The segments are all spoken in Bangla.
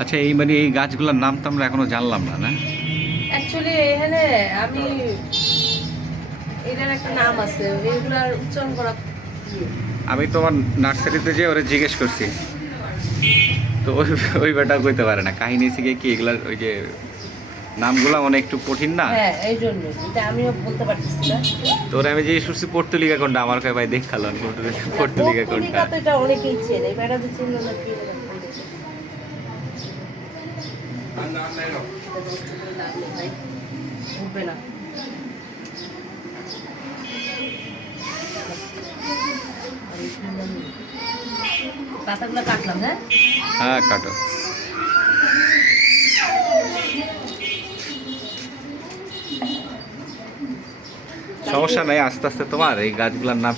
আচ্ছা, এই মানে এই গাছগুলোর নাম তো আমরা এখনো জানলাম না, না? অ্যাকচুয়ালি এখানে আমি এটার একটা নাম আছে, এগুলার উচ্চারণ করা। আমি তোমার নার্সারিতে যে ওরা জিজ্ঞেস করছি, তো ওই বেটা কইতে পারে না। কাহিনী শিখে কি এগুলার ওই যে নামগুলো মানে একটু কঠিন না। হ্যাঁ, এই জন্য এটা আমিও বলতে পারতেছি না। তোর আমি যে শুনছি পর্তুলিকা কোনটা, আমার কয় ভাই দেখালাম পর্তুলিকা কোনটা। তো এটা অনেকেই চেনে, এই বেটা যে চিনল না কি উঠবে না। পাতাগুলো কাটলাম। হ্যাঁ হ্যাঁ, কাটো। সমস্যা নাই, আস্তে আস্তে তোমার এই গাছগুলোর নাম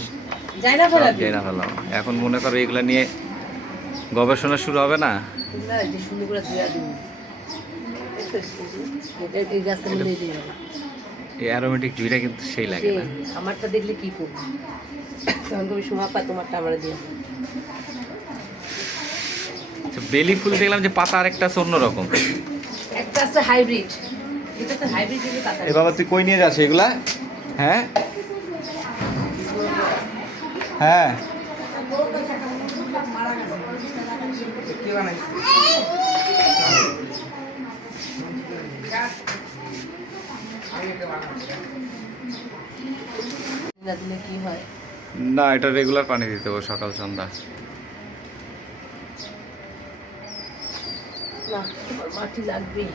যাই না বলে যাই না ফেলাম। এখন মনে করো এগুলা নিয়ে গবেষণা শুরু হবে না। সুন্দর করে ধুয়া দিব। এই গাছের মধ্যে দিয়ে এই অ্যারোমেটিক জুইটা কিন্তু সেই লাগে না। আমারটা দেখলে কি করবো, তখন কবি শোভা পায়, তোমারটা আমরা দিয়ে। বেলি ফুল দেখলাম যে পাতা আরেকটা আছে অন্যরকম, একটা আছে হাইব্রিড। এটা তো হাইব্রিড দিয়ে পাতা। এ বাবা, তুই কই নিয়ে যাস এগুলা? হ্যাঁ হ্যাঁ, না দিলে কি হয়? না, এটা রেগুলার পানি দিতে হবে সকাল সন্ধ্যা। না, মাটি লাগবেই।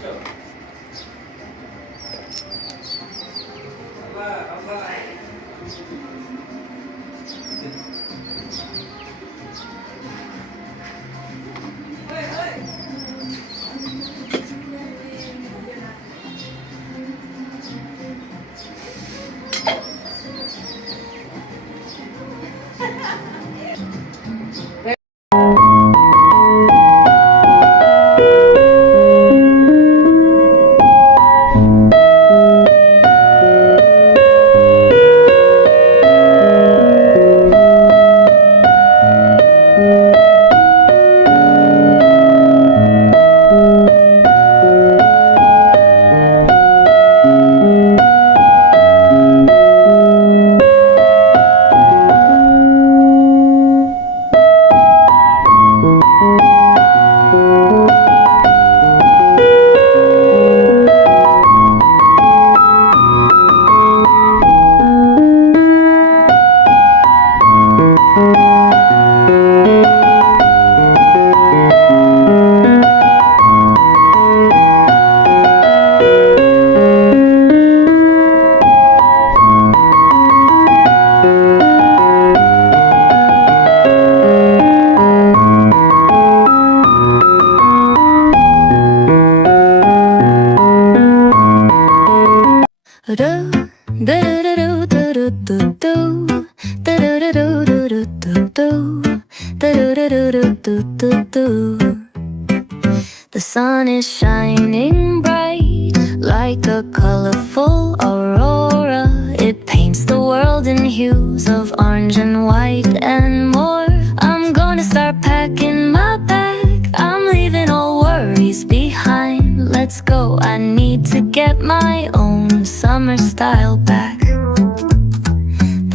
The sun is shining bright like a colorful aurora. It paints the world in hues of orange and white and more. I'm gonna start packing my bag, I'm leaving all worries behind. Let's go, I need to get my own summer style back.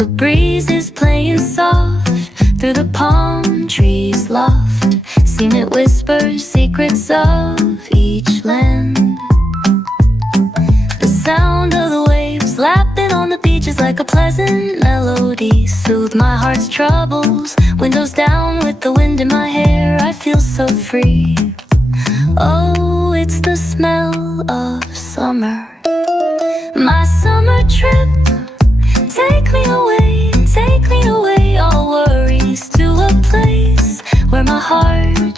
The breeze is playing soft through the palm trees loft. Seen it whisper secrets of each land. The sound of the waves lapping on the beach is like a pleasant melody. Soothe my heart's troubles. Windows down with the wind in my hair, I feel so free. Oh, it's the smell of summer. My summer trip, take me away, all worries to a place where my heart